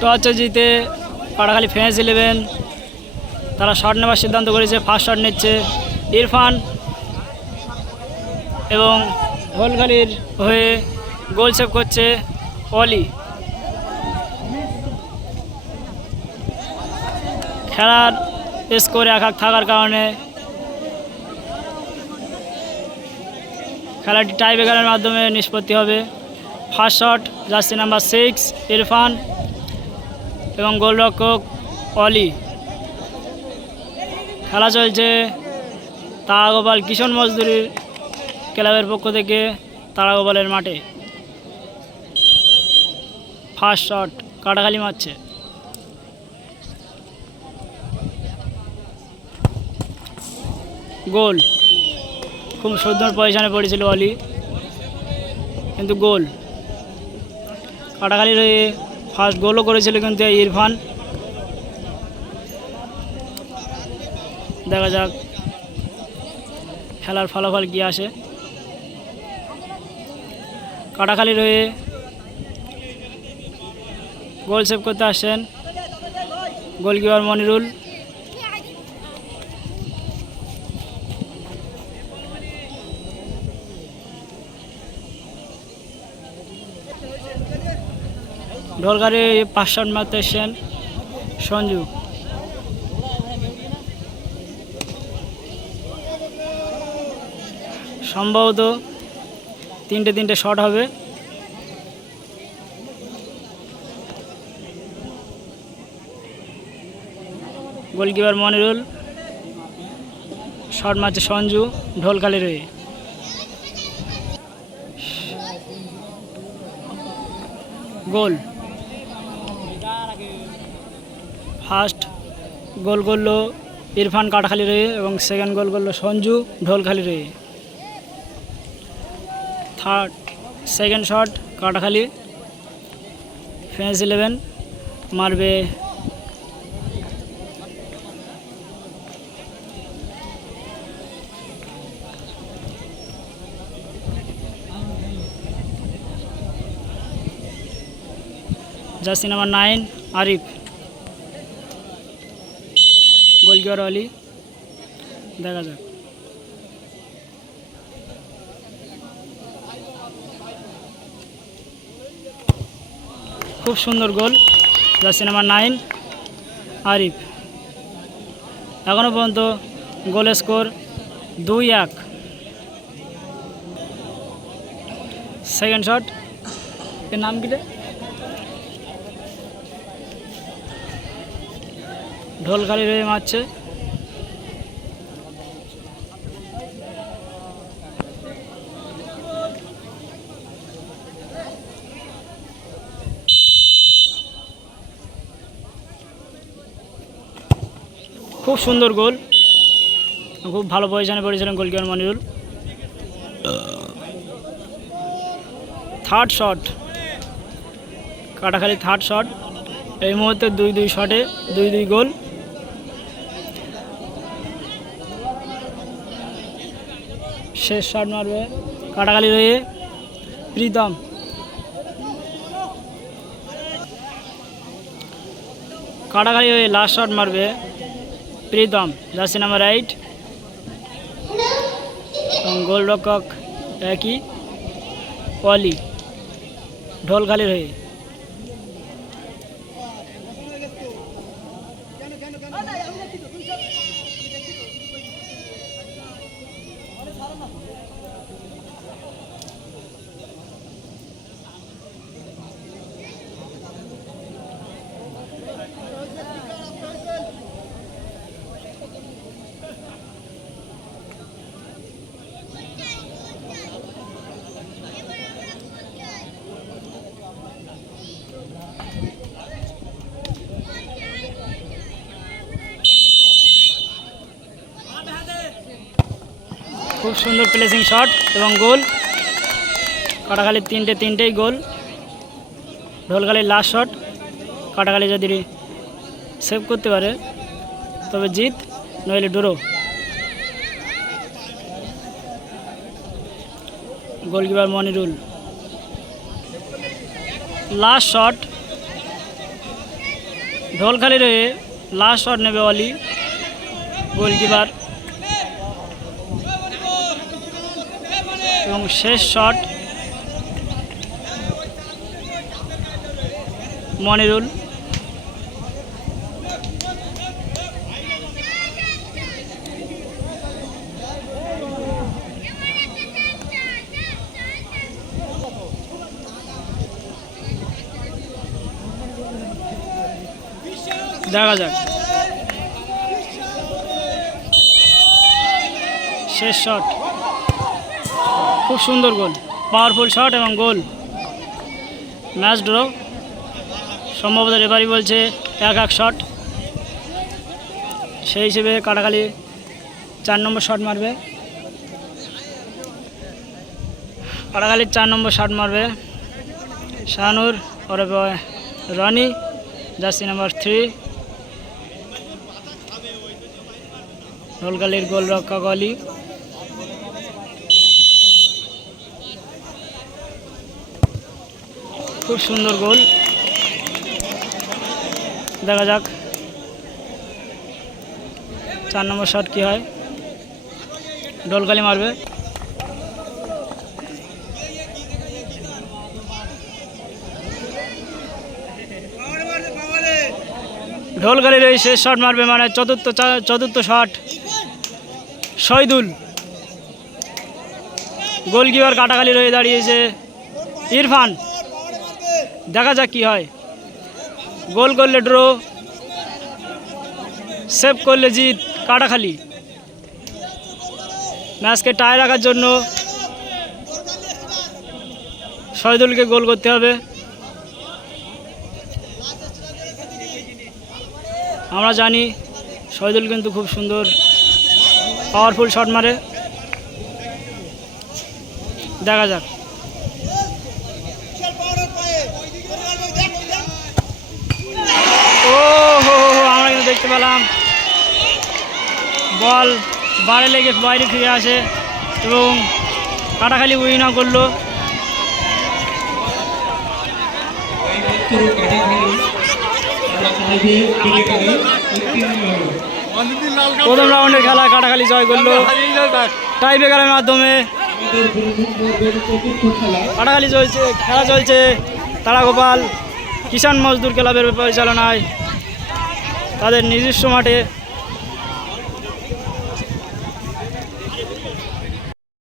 টসে জিতে Parakhali friends eleven তারা শট নেওয়ার সিদ্ধান্ত করেছে ফার্স্ট শট নিচ্ছে ইরফান এবং হোলখালির হয়ে গোল সেভ করছে অলি। খেলার স্কোর এক থাকার কারণে খেলাটি টাই ব্রেকারের মাধ্যমে নিষ্পত্তি হবে। First shot jersey number six Irfan এবং গোলরক্ষক অলি। খেলা চলছে তারাগোপাল কিষণ মজদুরির ক্লাবের পক্ষ থেকে তারাগোপালের মাঠে। ফার্স্ট শট, কাটাখালি মারছে। গোল। খুব সুন্দর পজিশনে পড়েছিল অলি। কিন্তু গোল। কাটাখালির হয়ে ফার্স্ট গোলও করেছিল কিন্তু ইরফান। দেখা যাক খেলার ফলাফল কী আসে। কাটাখালি রয়ে গোল সেভ করতে আসছেন গোলকিপার মনিরুল। ঢোলগাড়ি পাঁচ শট মারতে এসছেন সঞ্জু। সম্ভবত তিনটে তিনটে শট হবে। গোলকিপার মনিরুল, শট মারছে সঞ্জু ঢোলখালি রয়ে গোল। ফার্স্ট, গোল করল ইরফান কাটাখালি রয়ে এবং সেকেন্ড গোল করল সঞ্জু ঢোলখালি রয়ে third, second shot Katakhali friends eleven, মারবে jersey number nine, Arif. Goalkeeper Ali. দেখা যাক। খুব সুন্দর goal jersey number nine. Arif. এখনও পর্যন্ত গোল স্কোর দুই এক। Second shot. এর নাম কি রে ঢোলখালি রয়ে মারছে। খুব সুন্দর গোল। খুব ভালো পজিশনে পড়েছিলেন goalkeeper Monirul. Third shot. Katakhali third shot. এই মুহূর্তে দুই দুই শটে, দুই দুই গোল। শেষ শট মারবে। কাটাখালি রয়ে প্রীতম। কাটাখালি হয়ে লাস্ট শট মারবে প্রীতম। জার্সি নাম্বার এইট এবং গোলরক্ষক একই অলি ঢোলখালির হয়ে খুব সুন্দর প্লেসিং শট এবং গোল। কাটাখালির তিনটে তিনটেই গোল। ঢোলখালির লাস্ট শট কাটাখালি যদি সেভ করতে পারে, তবে জিত, নইলে draw goalkeeper Monirul. Last shot Dholkhali রয়ে লাস্ট শট নেবে অলি। গোলকিপার এবং শেষ শট মনিরুল। দেখা যাক। শেষ শট। খুব সুন্দর গোল। পাওয়ারফুল শট এবং গোল। ম্যাচ ড্র সম্ভবত রেফারি বলছে এক এক শট সেই হিসেবে কাটাখালি চার নম্বর শট মারবে। কাটাখালির চার নম্বর শট মারবে শাহানুর ওরফে রনি, জার্সি নাম্বার থ্রি ঢোলকালির গোলরক্ষক অলি। খুব সুন্দর গোল। দেখা যাক। চার নম্বর শট কি হয়? ডোলকালি মারবে। ঢোলকালির এই শেষ শট মারবে মানে চতুর্থ চতুর্থ শট। শহীদুল। গোলকিপার কাটাখালি রয়ে দাঁড়িয়েছে। ইরফান। দেখা যাক কি হয়। গোল করলে ড্র সেভ করলে জিত কাটাখালি ম্যাচকে টাই রাখার জন্য শহীদুলকে গোল করতে হবে। আমরা জানি শহীদুল কিন্তু খুব সুন্দর পাওয়ারফুল শট মারে। দেখা যাক। পেলাম বল বারে লেগে বাইরে ফিরে আসে এবং কাটাখালি উইনাও করল। প্রথম রাউন্ডের খেলা, কাটাখালি জয় করল। টাই ব্রেকারের মাধ্যমে। কাটাখালি চলছে, খেলা চলছে। তারাগোপাল, কিষাণ মজদুর ক্লাবের পরিচালনায়। তাদের নিজস্ব মাঠে